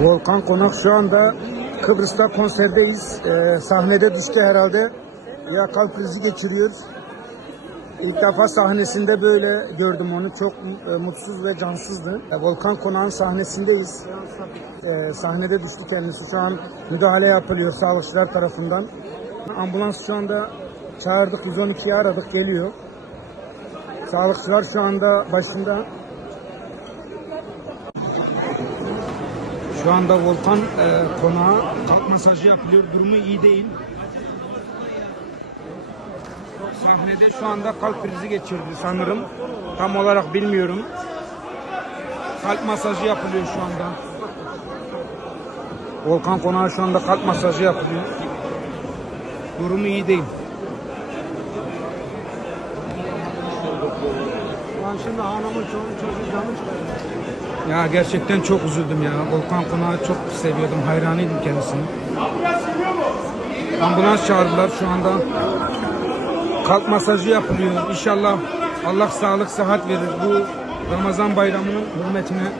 Volkan Konak şu anda Kıbrıs'ta konserdeyiz. Ee, sahnede düştü herhalde. Ya kalp krizi geçiriyor. İlk defa sahnesinde böyle gördüm onu. Çok e, mutsuz ve cansızdı. E, Volkan Konak'ın sahnesindeyiz. E, sahnede düştü kendisi. Şu an müdahale yapılıyor sağlıkçılar tarafından. Ambulans şu anda çağırdık. 112'yi aradık. Geliyor. Sağlıkçılar şu anda başında. Şu anda Volkan e, konağa kalp masajı yapılıyor. Durumu iyi değil. Sahnede şu anda kalp krizi geçirdi sanırım. Tam olarak bilmiyorum. Kalp masajı yapılıyor şu anda. Volkan konağı şu anda kalp masajı yapılıyor. Durumu iyi değil. Lan şimdi hanımın çoğu çocuğu canı. Ya gerçekten çok üzüldüm ya. Volkan konağı çok seviyordum. Hayranıydım kendisine. Ambulans çağırdılar şu anda. Kalp masajı yapılıyor. İnşallah Allah sağlık sıhhat verir. Bu Ramazan bayramının hürmetine